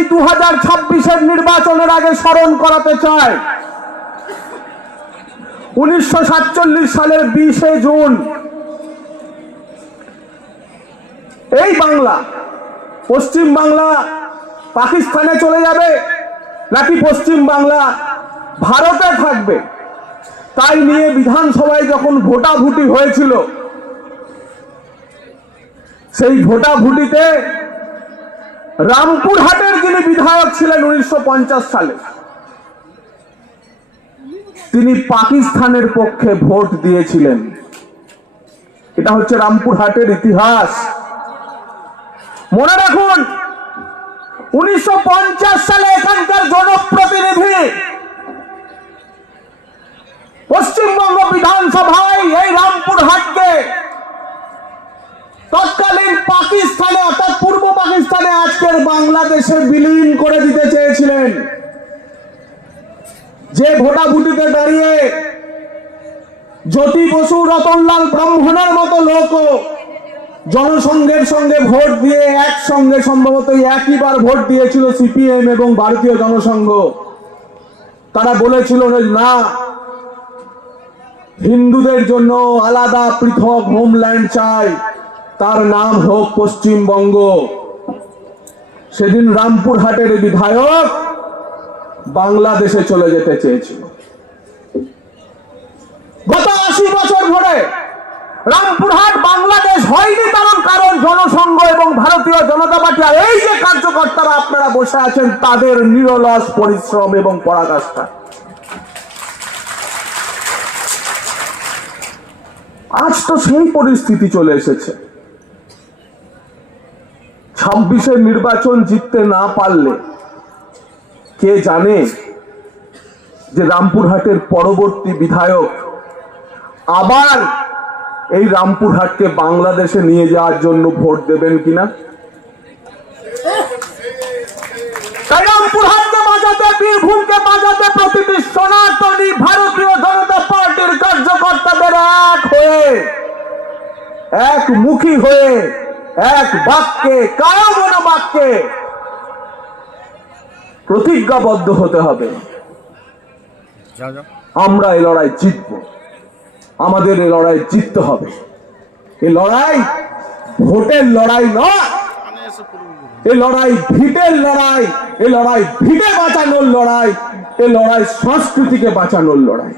এই দু হাজার ছাব্বিশের নির্বাচনের আগে স্মরণ করাতে চাই। উনিশশো সালের বিশে জুন, এই বাংলা, পশ্চিম বাংলা পাকিস্তানে চলে যাবে নাকি পশ্চিম বাংলা ভারতে থাকবে? তাই নিয়ে বিধানসভায় যখন ভোটাভুটি হয়েছিল, সেই ভোটাভুটিতে রামপুরহাটের যিনি বিধায়ক ছিলেন উনিশশো পঞ্চাশ সালে, তিনি পাকিস্তানের পক্ষে ভোট দিয়েছিলেন। এটা হচ্ছে রামপুরহাটের ইতিহাস। মনে রাখুন, উনিশশো পঞ্চাশ সালে এখানকার জনপ্রতিনিধি পশ্চিমবঙ্গ বিধানসভায় এই রামপুরহাটকে তৎকালীন পাকিস্তানে অর্থাৎ পাকিস্তানে আজকের বাংলাদেশে বিলীন করে দিতে চেয়েছিলেন। যে ভোটাভুটিতে দাঁড়িয়ে জ্যোতি বসু, রতনলাল ব্রাহ্মণের মতো লোকও জনসংঘের সঙ্গে ভোট দিয়ে একসঙ্গে সম্ভবত একইবার ভোট দিয়েছিল সিপিএম এবং ভারতীয় জনসংঘ। তারা বলেছিল না, হিন্দুদের জন্য আলাদা পৃথক হোমল্যান্ড চাই। তার নাম হোক পশ্চিমবঙ্গ। সেদিন রামপুরহাটের বিধায়ক বাংলাদেশে চলে যেতে চেয়েছিল। গত আশি বছর ধরে রামপুরহাট বাংলাদেশ হয়নি কারণ কারণ জনসংঘ এবং ভারতীয় জনতা পার্টি আর এই যে কার্যকর্তারা আপনারা বসে আছেন, তাদের নিরলস পরিশ্রম এবং পরাকাষ্ঠা। আজ তো সেই পরিস্থিতি চলে এসেছে। ছাব্বিশের নির্বাচন জিততে না পারলে কে জানে যে রামপুরহাটের পরবর্তী বিধায়ক আবার এই রামপুরহাটকে বাংলাদেশে নিয়ে যাওয়ার জন্য ভোট দেবেন কিনা? রামপুরহাটকে বাঁচাতে বীরভূমকে বাঁচাতে প্রতিটি ভারতীয় জনতা পার্টির এক হয়ে এক মুখী হয়ে এক বাক্যে কায় মনো বাক্যে প্রতিজ্ঞাবদ্ধ হতে হবে। আমরা এই লড়াই জিতব। আমাদের এই লড়াই জিততে হবে। এই লড়াই ভোটের লড়াই নয়। এই লড়াই ভিটের লড়াই। এই লড়াই ভিটে বাঁচানোর লড়াই। এই লড়াই সংস্কৃতিকে বাঁচানোর লড়াই।